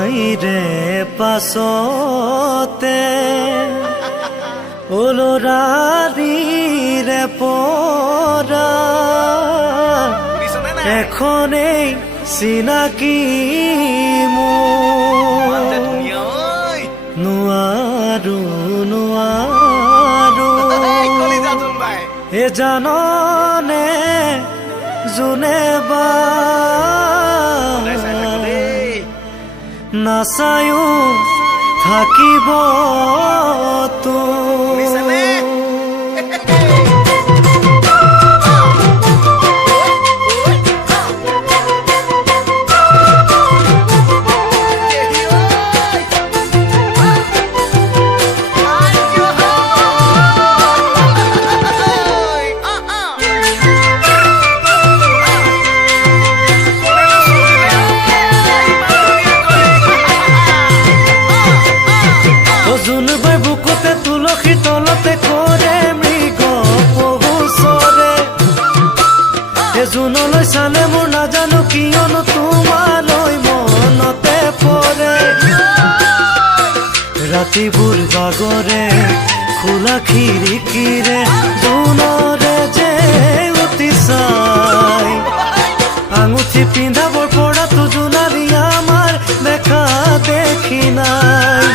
আইৰে পাছতে ওলৰাৰিৰে পৰা এখনেই চিনাকি মোৰ নোৱাৰো নোৱাৰো এ জাননে যোনে বা নাচায়ো থাকিব তো জোনলৈ চালে মোৰ নাজানো কিয়নো তোমালৈ মনতে পৰে ৰাতিবোৰ বাগৰে খোলা খিৰিকীৰে জোনৰে যে উতি চাই আঙুঠি পিন্ধাবৰ পৰাটো জোনালী আমাৰ দেখা দেখি নাই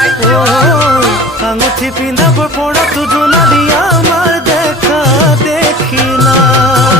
আঙুঠি পিন্ধাবৰ পৰাটো জোনালী আমাৰ দেখা দেখি নাই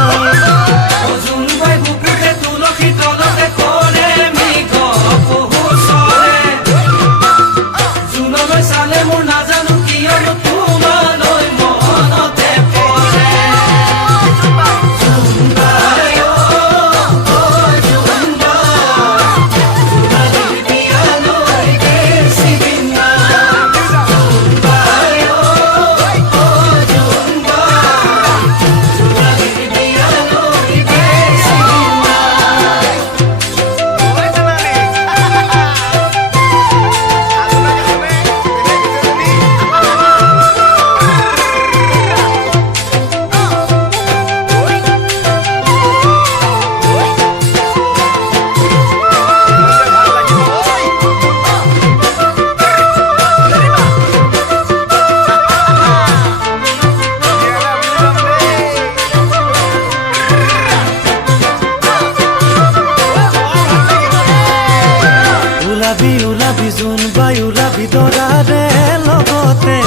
ওলাবি জোন বাই ওলাবি দৰাৰে লগতে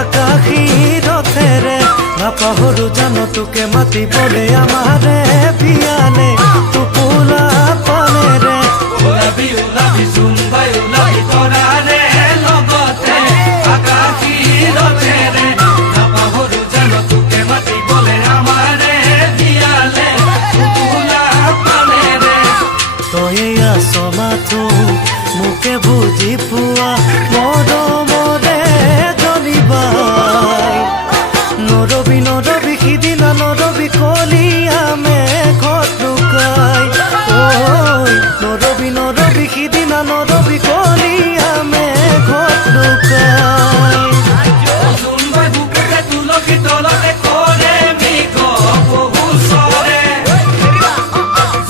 আকাশী ৰথেৰে নাপাহৰো জানো তোকে মাতিবলে আমাৰে বিয়ালে টোপোলা পালেৰে ওলাবি জোন বাই ওলাবি দৰাৰে লগতে আকাশী ৰথেৰে নাপাহৰো জানো তোকে মাতিবলে আমাৰে বিয়ালে টোপোলা পালেৰে তই আছ মাথো মোকে বুজি পোৱা মৰমৰে জ্বলিবাই নৰবি নৰবি সিদিনা নৰবি কলিয়া মেঘত লুকাই নৰবি নৰবি সিদিনা নৰবি কলিয়া মেঘত লুকাই তুলসী তলতে কৰে মৃগ বহু চৰে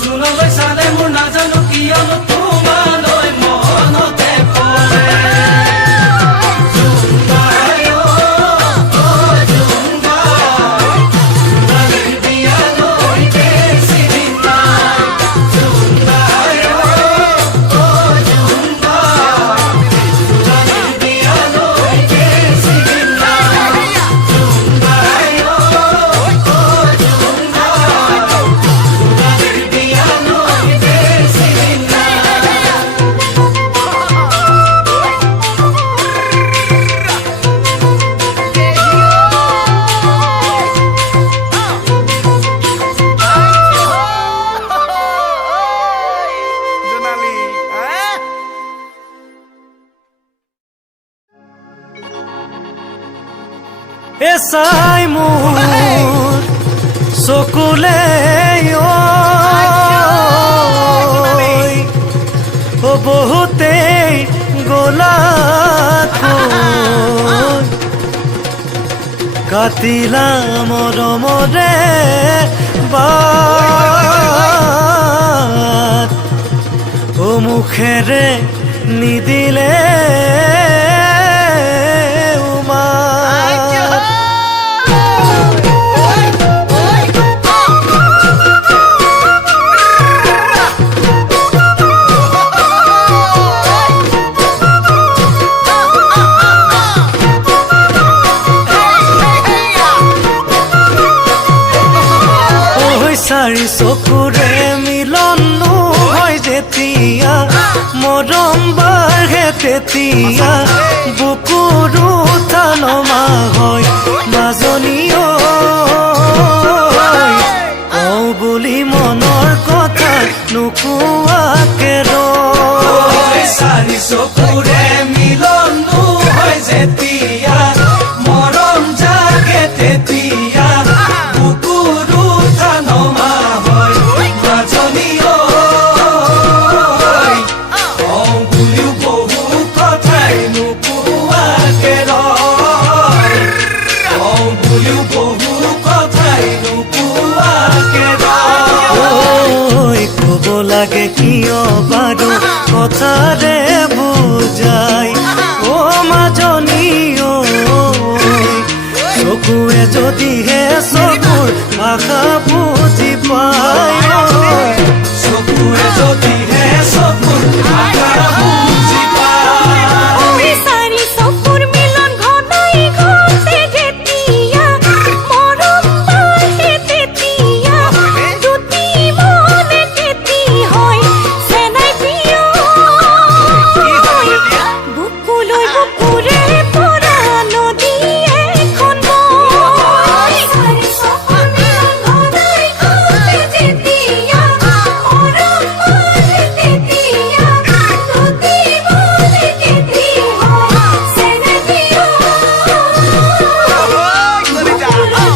জোনলৈ চালে মোৰ নাজানো কিয়নো তোমালৈ মনতে পৰে এসাই মোৰ চকুলে বহুতেই গোলা কাটিলা মৰমৰে বাট ও মুখেৰে নিদিলে চাৰি চকুৰে মিলন হয় যেতিয়া মৰম বাঢ়ে তেতিয়া বুকুৰো থানমা হয় মাজনী কওঁ বুলি মনৰ কথা নোকোৱাকে ৰয় চাৰি চকুৰে মিলন হয় যেতিয়া মৰম জাগে তেতিয়া বুকুৰো থানমা হয় মাজনী কওঁ বুলিও বহু কথাই নোকোৱাকে ৰয় কওঁ বুলিও বহু কথাই নোকোৱাকে ৰয় ক'ব লাগে কিয় বাৰু কথাৰে বুজাই অ' মাজনী চকুৱে যদিহে চকুৰ ভাষা বুজি পায় চকুৱে যদিহে চকুৰ ভাষা বুজি পায় চাৰি চকুৰ মিলন ঘনাই ঘটে যেতিয়া মৰম বাঢ়ে তেতিয়া দুটি মনে কেতি হয় চেনাই প্ৰিয় বুকুলৈ বুকুৰে পৰা নদী এখন বয় চাৰি চকুৰ মিলন ঘনাই ঘটে যেতিয়া মৰম বাঢ়ে তেতিয়া দুটি মনে কেতি হয় চেনাই প্ৰিয়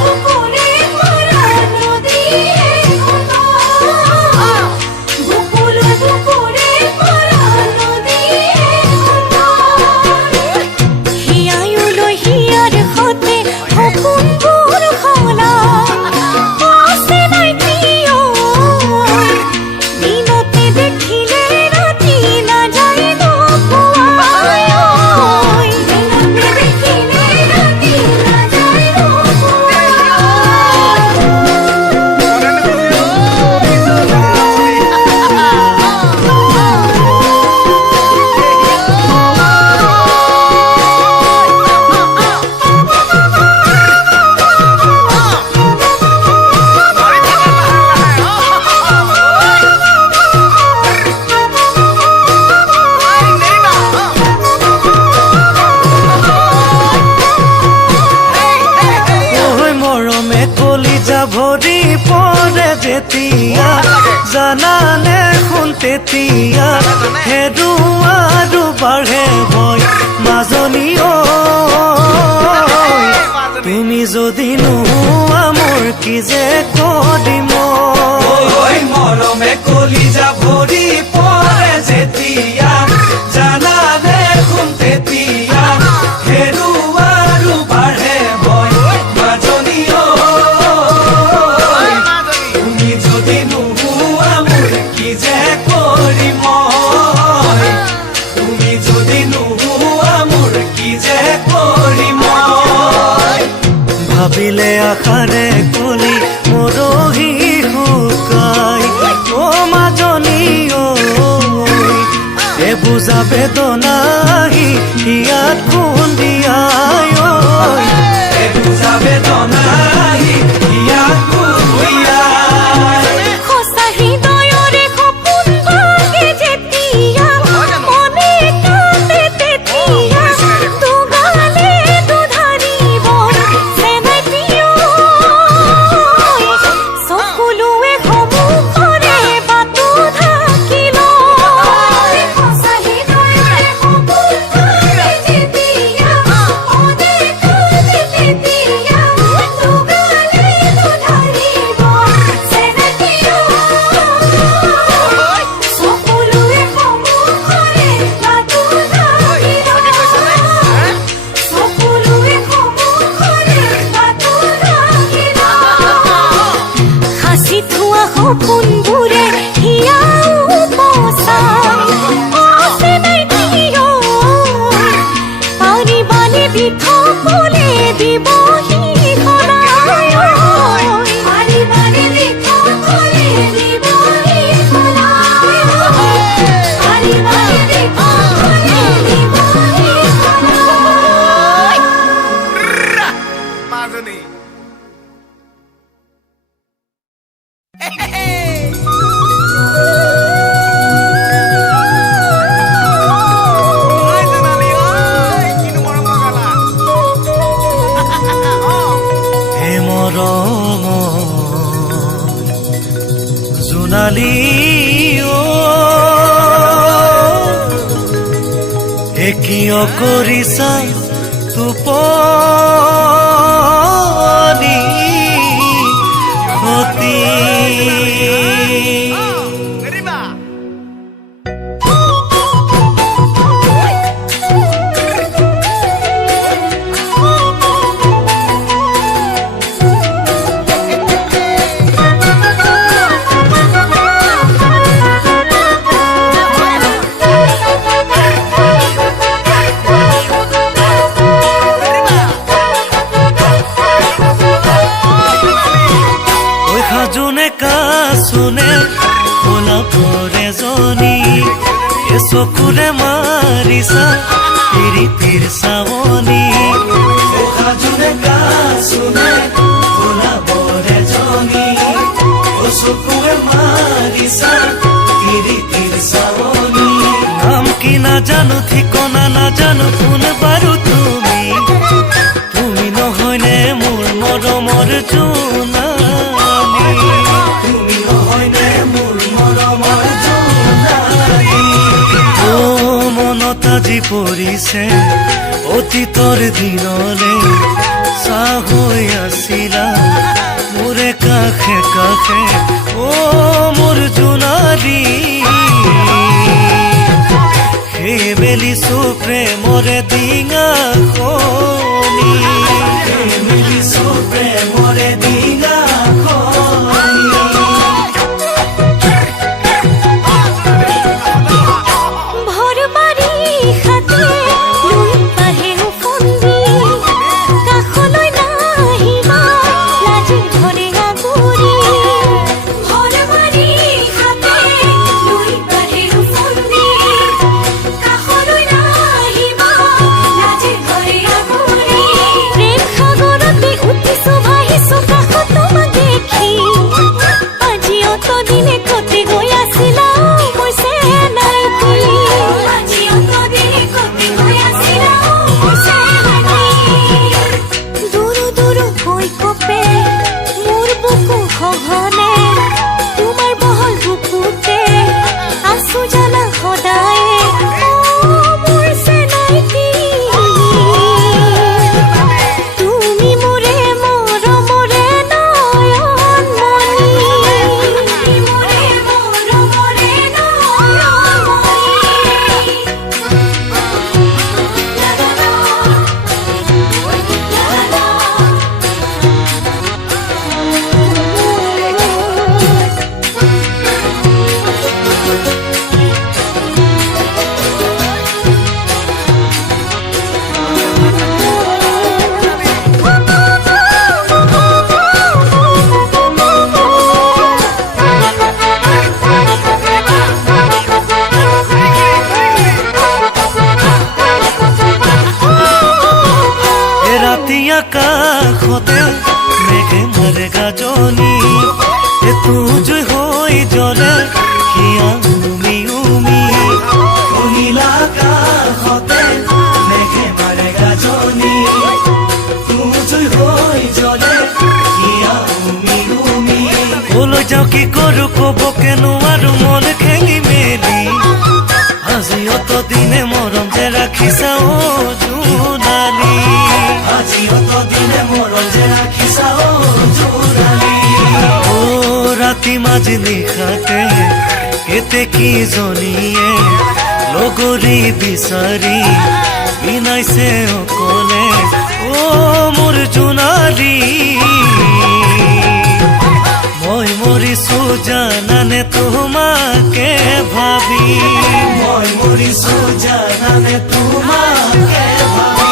বুকুৰে পৰা নদী এখন বয় বুকুলৈ বুকুৰে পৰা নদী এখন বয় হিয়ালৈ হিয়াৰ সতে সপোনবোৰ সলাই আছে নাই প্ৰিয় দিনতে দেখিলে ৰাতি নাযায় নোপোৱাই দিনতে দেখিলে ৰাতি নাযায় ঐ মৰমে কলিজা ভৰি পৰে যেতিয়া জানানে শুন তেতিয়া হেৰু আৰু বাঢ়ে ভয় মাজনী তুমি যদি নোহোৱা মোৰ কি যে কৰিম ঐ মৰমে কলিজা ভৰি পৰে যেতিয়া জানানে শুন তেতিয়া হেৰু আৰু বাঢ়ে ভয় মাজনী তুমি যদি নোহোৱা মোৰ কি যে কৰিম তুমি যদি নোহোৱা মোৰ কি যে কৰিম ভাবিলে আশাৰে কলি মোৰ বিষ ফুলে দিবহি সলাই বাৰে বাৰে বিষ ফুলে দিবহি সলাই বাৰে বাৰে বিষ ফুলে দিবহি সলাই মাজনী জোনালী কিয় কৰিছা টোপনি ক্ষতি জোনে কাশুনে কোলা পৰে জনী এ চকুৰে মাৰিছা পিৰিতিৰ চাৱনী জোনে কাশুনে কোলা পৰে জনী ও চকুৰে মাৰিছা পিৰিতিৰ চাৱনী নাম কি নাজানো ঠিকনা নাজানো কোন বাৰু তুমি তুমি নহয়নে মোৰ মৰমৰ জোনা তুমি নহয়নে মোৰ মৰমৰ জোনালী মনত আজি পৰিছে অতীতৰ দিনলে চাহ হৈ আছিলা মোৰে কাষে কাষে মোৰ জোনালী সেই মেলিছো প্ৰেমৰে ডিঙাখনি মিলিছো প্ৰেমৰে দিনা ভোৰ বাৰিষাতে লুই পাহে উফন্দি কাষলৈ নাহিবা লাজি ধৰে আগুৰি ভোৰ বাৰিষাতে লুই পাহে উফন্দি কাষলৈ নাহিবা লাজি ধৰে আগুৰি প্ৰেম সাগৰতে উঠিছো ভাহিছো কাষত তোমাক দেখি আজি অতদিনে কতে গৈ আছিলা কৈছে নাই তুলি আজি অতদিনে কতে গৈ আছিলা কৈছে নাই দুৰু দুৰু হৈ কপে মোৰ বুকু সঘনে তোমাৰ বহল বুকুতে আছো জানা সদায় মোৰ চেনাইটি তুমি মোৰে মৰমৰে নয়ন মণি তুমি মোৰে মৰমৰে নয়ন ৰাতি আকাশতে মেঘে মাৰে গাজনি তুজুই হৈ জ্বলে হিয়া উমি উমি কহিলা কাষতে মেঘে মাৰে গাজনি তুজুই হৈ জ্বলে হিয়া উমি উমি কলৈ যাওঁ কি কৰো কবকে নোৱাৰো মন খেলি মেলি আজি অতদিনে মৰম যে ৰাখিছা জোনালী আজি অতদিনে মৰম যে ৰাখিছা জোনালী ৰাতি মাজি নিশাতে কেতেকী জনীয়ে লগৰী বিচাৰি বিনাইছে অকলে মোৰ জোনালী মই মৰিছো জানানে তোমাকে ভাবি মই মৰিছো জানানে তোমাকে ভাবি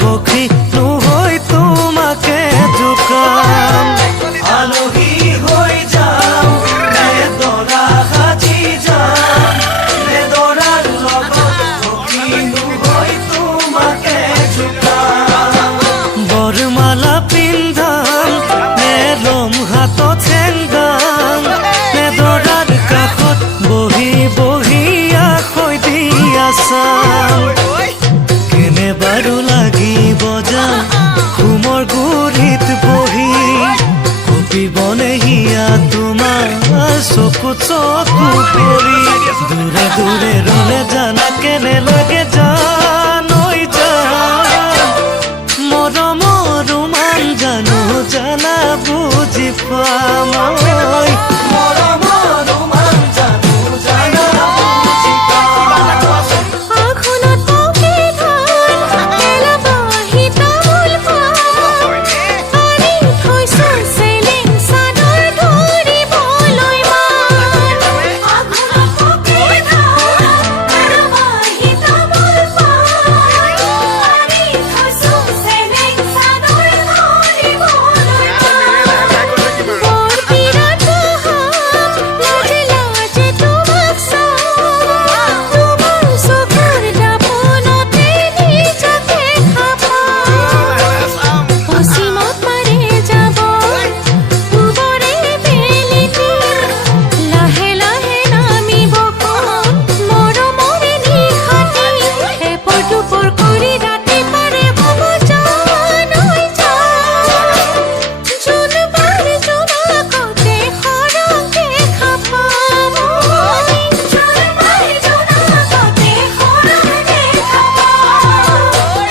সখী নহৈ তোমাকে জোকাম আলহী হৈ যাম নে দৰা সাজি যাম নে দৰাৰ লগত সখীনো হৈ তোমাকে জোকাম বৰমালা পিন্ধাম নে লম হাতত চেংদাম নে দৰাৰ কাষত বহি বহি আখৈ দি আছাম কেনে বাৰু লাগিব যাম ঘুমৰ গুৰিত বহি কপিবনে হিয়া তোমাৰ চকুত চকু পৰি দূৰে দূৰে ৰলে জানা কেনে লাগে জানৈ জান মৰমৰ ৰোমান জানো জানা বুজি পাম ঐ। মৰমৰ ৰোমান জানো জানা বুজি পাম আঘোণত পকে ধান এলাবাহি তামোল পাণ আনি থৈছো চেলেং চাদৰ ধৰিবলৈ মান আঘোণত পকে ধান এলাবাহি তামোল পাণ আনি থৈছো চেলেং চাদৰ ধৰিবলৈ মান বৰ বিৰাট হাত লাজে লাজে তোমাক চাওঁ তোমাৰ চকুৰ দাপোনতে নিজকে খাপাওঁ পশ্চিমত মাৰে যাব পূবৰে বেলিটি লাহে লাহে নামিব মৰমৰে নিশাটি এপৰ দুপৰ কৰি ৰাতি পাৰে হ'ব জানৈ জান জোন বাৰ জোনাকতে সৰহকে খাপাম জোন বাৰ জোনাকতে সৰহকে খাপাম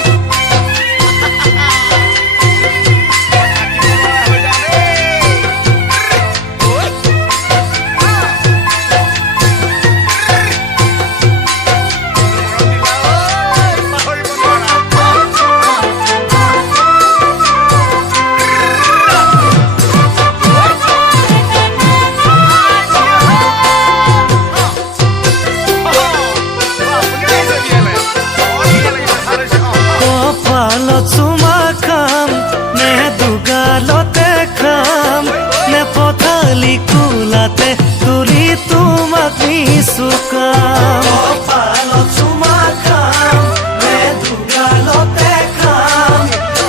কপালত চুমা খাম নে দুগালতে খাম নে পথালি কোলাতে তুলি তোমাক নিচুকাম কপালত চুমা খাম নে দুগালতে খাম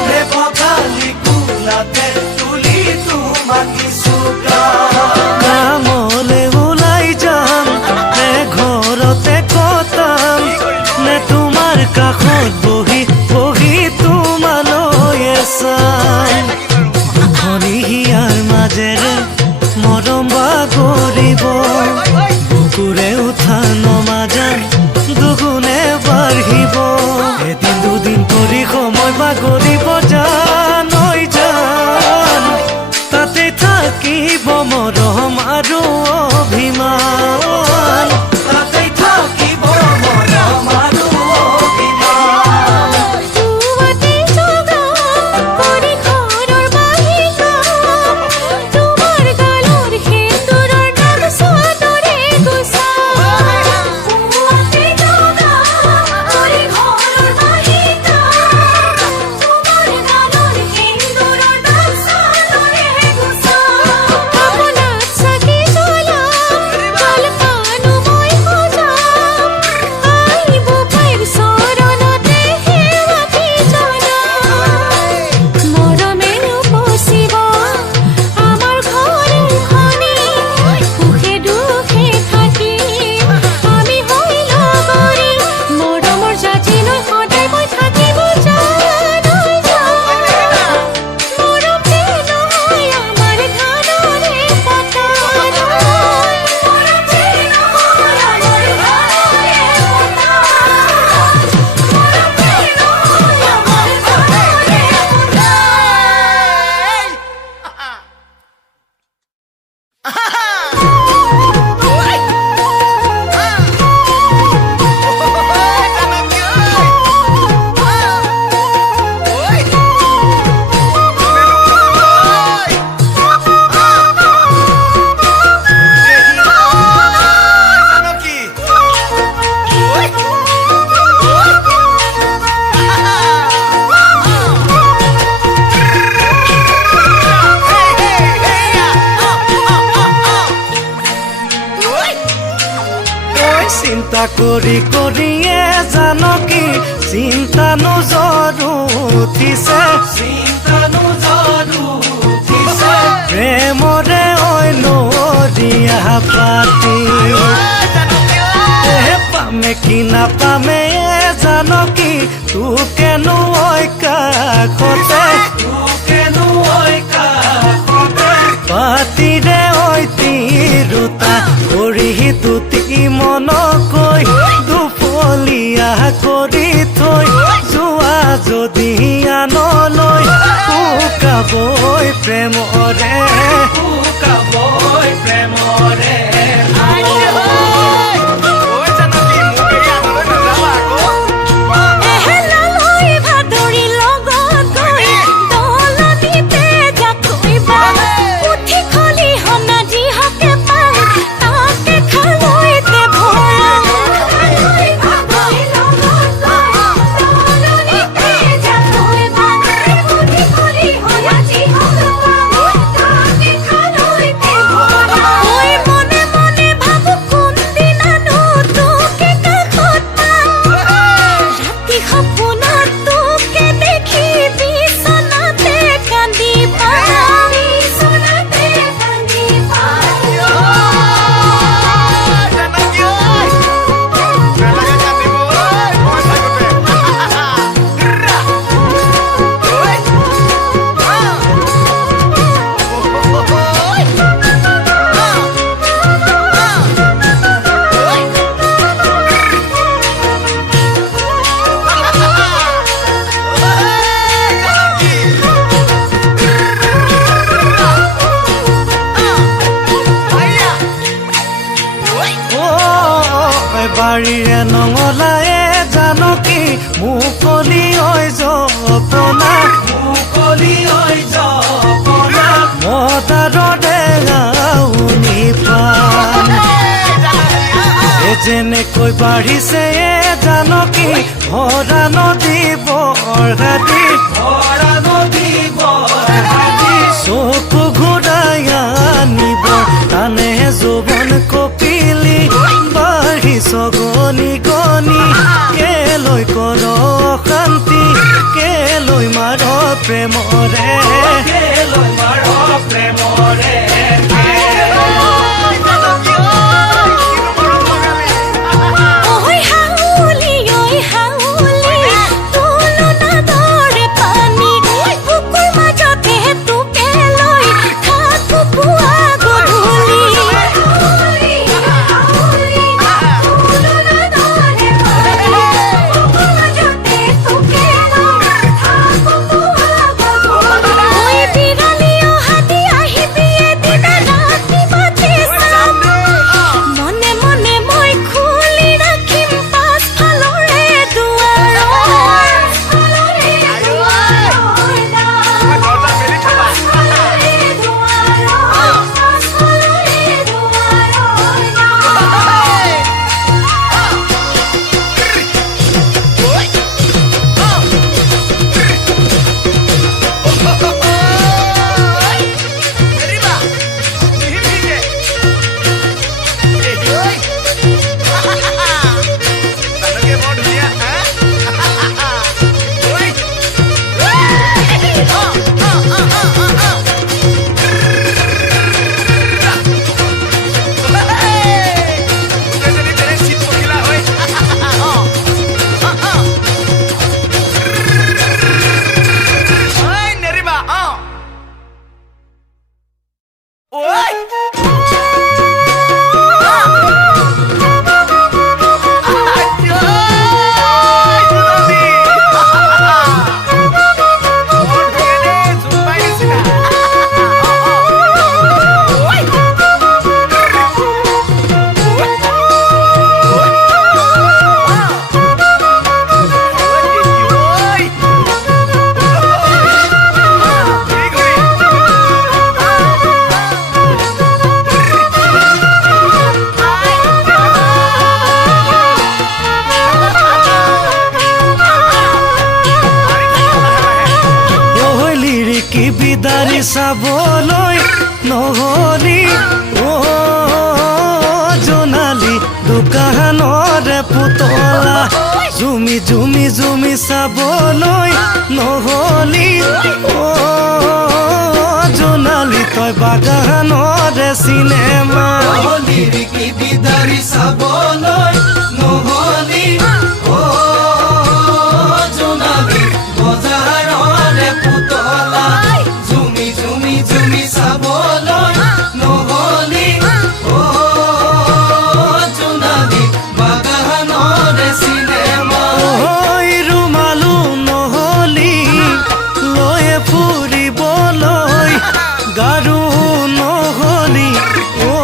নে পথালি কোলাতে তুলি তোমাক চুকাম কামলে ওলাই যাম নে ঘৰতে কটাম নে তোমাৰ কাষত বহি বহি তোমালৈ চাম দুখনি হিয়াৰ মাজেৰে মৰম বাগৰিব বুকুৰে উঠা নমাজান দুগুণে বাঢ়িব এদিন দুদিন কৰি সময় বাগৰিব জানৈ জান তাতে থাকিব মৰম আৰু অভিমান তাতে থাকিব মৰম আৰু অভিমান পুৱাতে যোগাম কৰি ঘৰৰ বাহিৰ কাম তোমাৰ গালৰ সেন্দুৰৰ নাম চাদৰে গুচাম পুৱাতে যোগাম কৰি ঘৰৰ বাহিৰ কাম তোমাৰ চিন্তা কৰি কৰিয়ে জানকী চিন্তা নজৰো উঠিছে চিন্তানো জৰু উঠিছে প্ৰেমৰে অন্য দিয়া পাতি পামে কি নাপামে জানকী তোকেনো কাষতে তোকেনো কাষতে পাতিৰে তিৰোতা কৰি দুটি মনকৈ দুপলীয়া কৰি থৈ যোৱা যদি আনলৈ শুকাবই প্ৰেমৰে শুকাবই প্ৰেমৰে এহেলালৈ ভাদৰি লগত গৈ দলনিতে জাকৈ উঠি খলিহনা যিহকে পাই তাকে খালৈতে ভৰা ভাদৰি লগত গৈ দলনিতে জাকৈ উঠি খলিহনা যিহকে পাই তাকে খালৈতে ভৰা ঐ মনে মনে ভাবো কোনদিনানো তোকে কাষত পাম ৰাতি সপোনত তোকে দেখি বিচনাতে কান্দি পাম বিচনাতে কান্দি বাৰীৰে নঙলায়ে জানকী মুকলি হৈ জপনা মুকলি হৈ জপনা মদাৰৰে গাউনি পান যেনেকৈ বাঢ়িছে জানকী ভৰা নদী বৰঘাটি ভৰা নদী বৰঘাটি চকু ঘূৰাই আনিব টানে যৌৱন কপিলি বাঢ়িছ গনি গনি কেলৈ কৰ অশান্তি কেলৈ মাৰ প্ৰেমৰে কেলৈ মাৰ প্ৰেমৰে ঐ হাউলি তুলনা দৰে পানী বুকুৰ মাজতে তোকে লৈ থাকো পুৱা গধূলি তুলনা দৰে পানী বুকুৰ মাজতে তোকে লৈ থাকো পুৱা গধূলি ঐ বিৰালী অহাদি আহিবি এদিন ৰাতি মাতি চাম মনে মনে মই খুলি ৰাখিম পাছফালৰে দুৱাৰ পাছফালৰে বিদাৰি চাবলৈ নহলি জোনালী দোকানৰে পুতলা জুমি জুমি জুমি চাবলৈ নহলি অ জোনালী তই বাগানৰে চিনেমা লিৰিকি বিদাৰি চাবলৈ নহলি অ জোনালী বজাৰৰে পুতলা জুমি জুমি জুমি চাবলৈ নহলি অ জোনালী বাগানৰে চিনেমা ঐ ৰুমালো নহলি লয়ে ফুৰিবলৈ গাৰু নহলি অ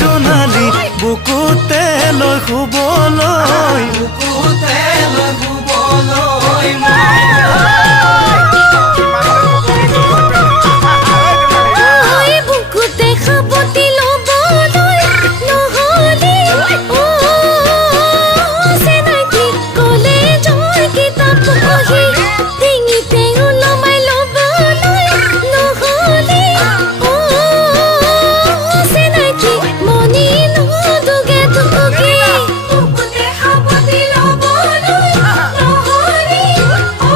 জোনালী বুকুতে লৈ শুবলৈ বুকুতে লৈ শুবলৈ ঐ বুকুতে সাবটি ল'বলৈ নহলি অ চিনাকি কলেজৰ কিতাপ পঢ়ি ডিঙিতে ওলমাই ল'বলৈ নহলি অ চিনাকি মনি নুদুগে দুগে বুকুতে সাবটি ল'বলৈ নহলি অ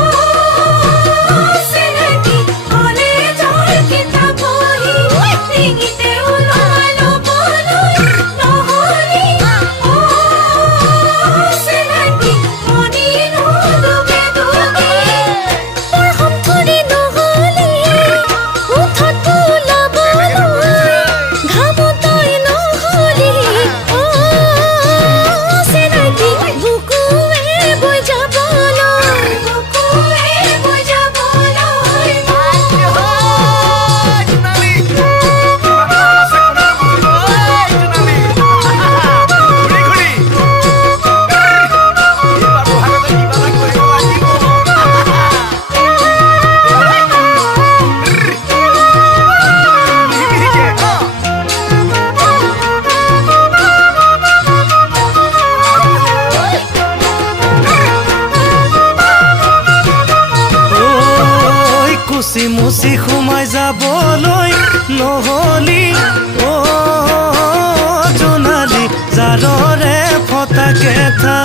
চিনাকি কলেজৰ কিতাপ পঢ়ি ডিঙিতে ওলমাই ল'বলৈ নহলি অ চিনাকি মনি নুদুগে দুগে প্ৰথম ধৰি নহলি উঠত বোলাবলৈ ঘামতই নহলি অ চিনাকি বুকুৱে বৈ যাবলৈ ঐ কুচি মুচি সোমাই যাবলৈ নহলি অ জোনালী জাৰৰে ফটাকে থা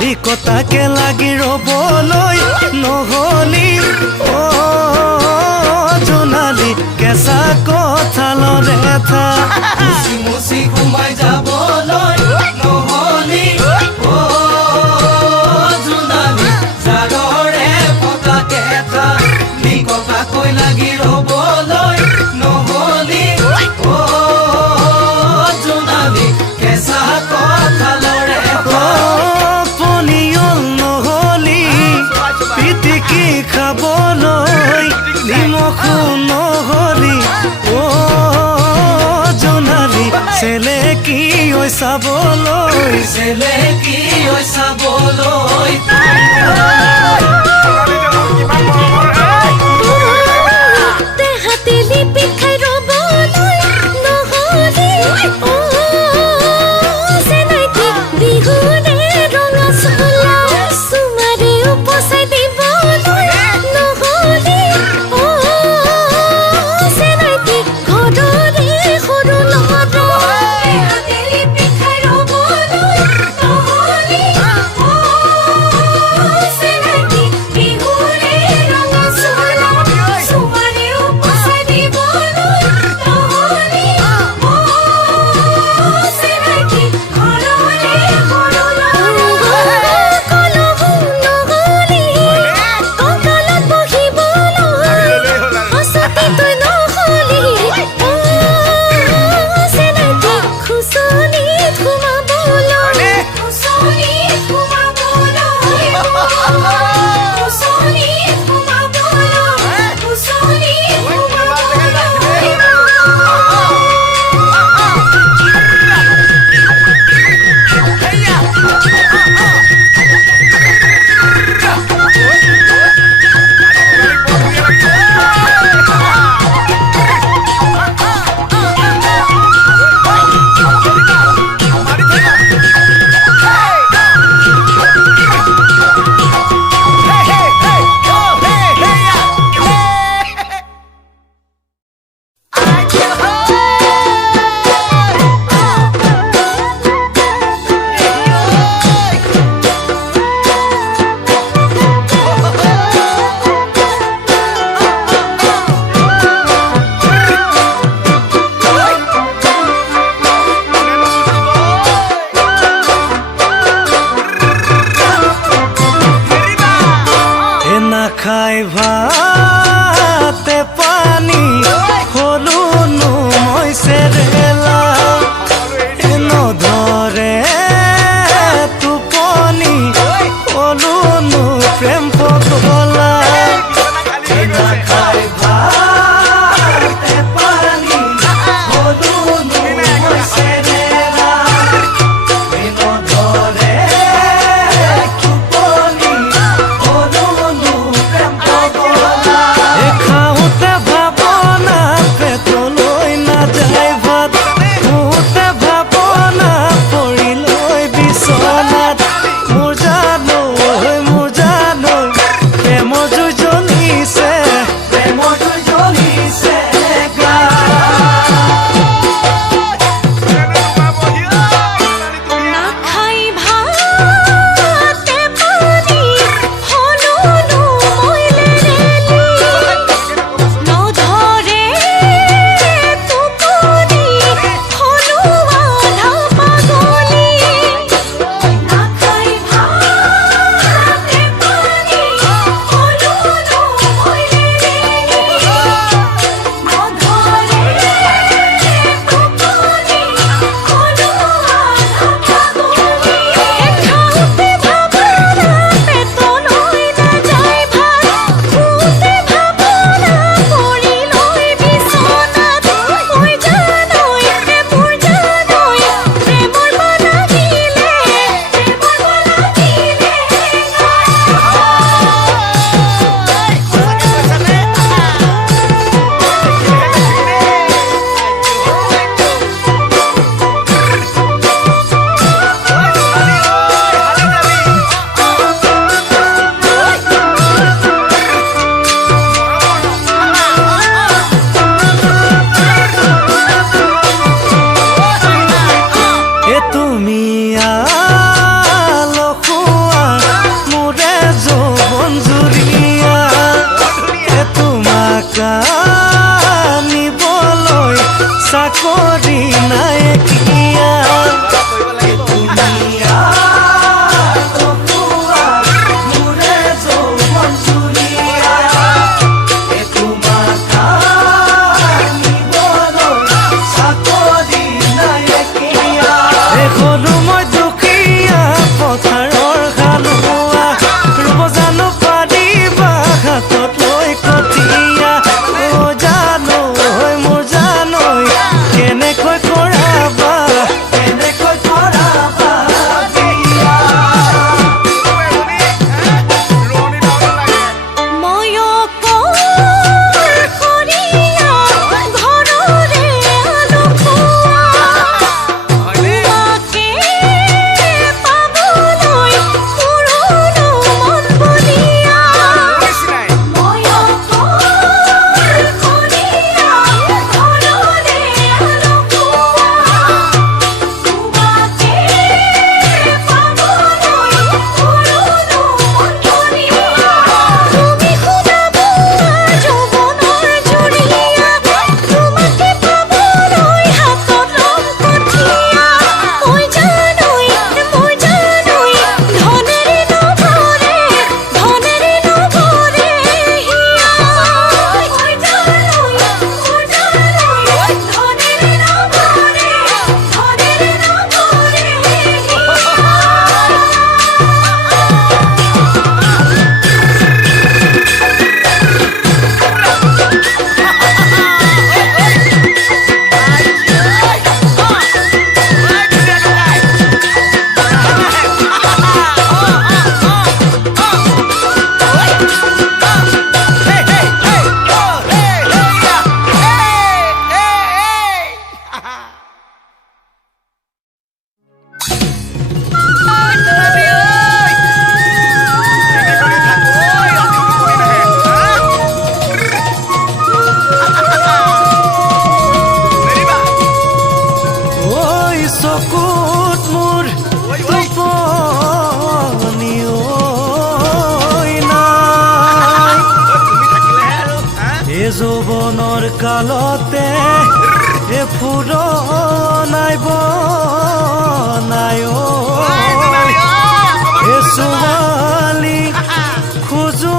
লিকতাকে লাগি ৰ'বলৈ নহলি অ জোনালী কেঁচা কঁঠালৰে থা মুচি মুচি সোমাই যাবলৈ নহলি অ জোনালী জাৰৰে পতাকে এটা লিকতাকৈ লাগি ৰ'বলৈ নহলি অ জোনালী কেঁচা কঁঠালৰে অ পনিয়ল নহলি পিটিকি খাবলৈ নিমখো নহলি অ জোনালী চেলেকি ঐ চাবলৈ চেলেকি ঐ চাবলৈ দেহাতে লিপি খাই ৰ'বলৈ নহলি অ চিনাকি বিহুৰে ৰঙা চোলা চুমাৰে উপচাই দিবলৈ নহলি অ চিনাকি ঘৰৰে সৰু ল'ৰা দেহাতে লিপি খাই ৰ'বলৈ নহলি অ চিনাকি বিহুৰে ৰঙা চোলা চুমাৰে উপচাই দিবলৈ নহলি অ চিনাকি ঘৰৰে সৰু ল'ৰা কলহো নহলি খাই ভাতে পানী হলুনো মই চেৰেলা নধৰে টোপনি হলুনো প্ৰেম পগলা খাই ভাতে পানী হলুনো মই চেৰেলা নধৰে টোপনি হলুনো প্ৰেম পগলা খাওঁতে ভাৱনা পেটলৈ নাযায় ভাত শুওঁতে ভাৱনা পৰিলৈ বিচনাত মোৰ জানৈ প্ৰেমৰ জুই জ্বলিছে নাখাই ভাতে পানী হলুনো মই লেৰেলি নধৰে টোপনি হলো আধা পাগলি নাখাই ভাতে পানী হলুনো মই লেৰেলি নধৰে টোপনি হলো আধা পাগলি খাওঁতে ভাৱনা পেটলৈ নাযায় ভাত শুওঁতে ভাৱনা পৰিলৈ বিচনাত মই জানৈ মোৰ জানৈ প্ৰেমৰ বানা দিলে তুমি আলসুৱা মোৰে যৌৱন জুৰিয়া তোমাক আনিবলৈ চাকৰি নাই কিয়া তুমি আলসুৱা মোৰে যৌৱন জুৰিয়া তোমাক আনিবলৈ চাকৰি নাই কিয়া হলো মই দুখীয়া পথাৰৰ হালোৱা ৰুব জানো পাৰিবা হাতত লৈ কঠীয়া মোৰ জানৈ কেনেকৈ কৰাবা বিয়া ময়কৰ ঘৰৰে আলসুৱা তোমাকে পাবলৈ পুৰণো মন বলিয়া ময়কৰ ঘৰৰে আলসুৱা তোমাকে পাবলৈ পুৰণো মন বলিয়া তুমি শুনাবোৱা যৌৱনৰ জুৰিয়া তোমাকে পাবলৈ হাতত ল'ম কঠীয়া মই জানৈ ধনেৰে নভৰে হিয়া মই জানৈ ধনেৰে নভৰে ঐ চকুত মোৰ টোপনি নাই যৌৱনৰ কালতে এ ফুৰণাই বনাই এ ছোৱালী খোজো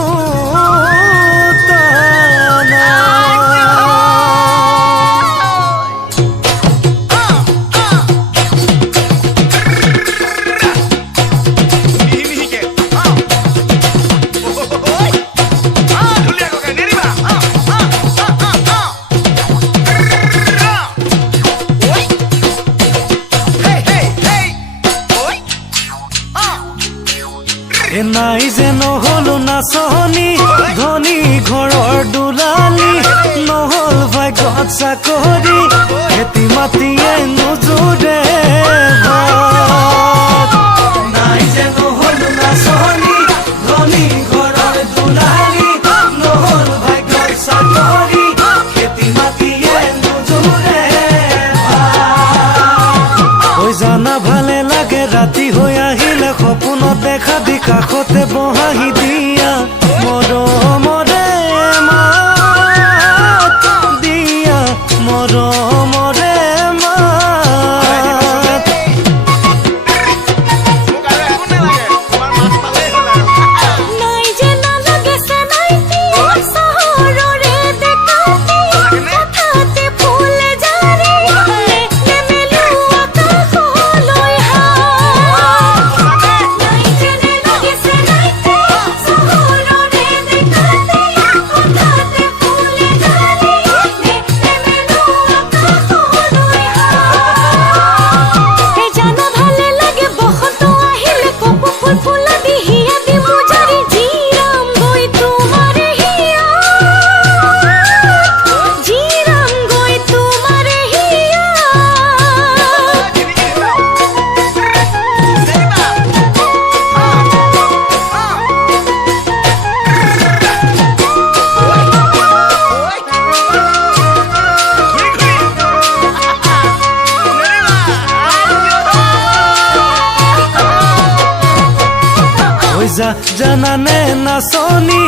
জানানে নাচনি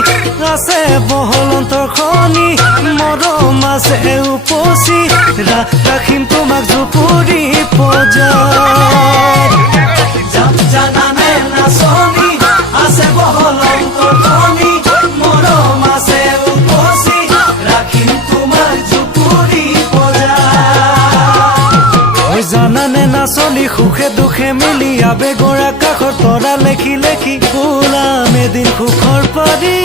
আছে বহল অন্তৰ খনি মৰম আছে উপচি ৰাখিম তোমাক জুপুৰি পজাত জানানে নাচনি আছে বহল অন্তৰ খনি মৰম আছে উপচি ৰাখিম তোমাৰ জুপুৰি পজাত জানানে নাচনি সুখে দুখে মিলি আবেগৰ আকাশৰ তৰা লেখি লেখি ওলাম এদিন সুখৰ পাৰি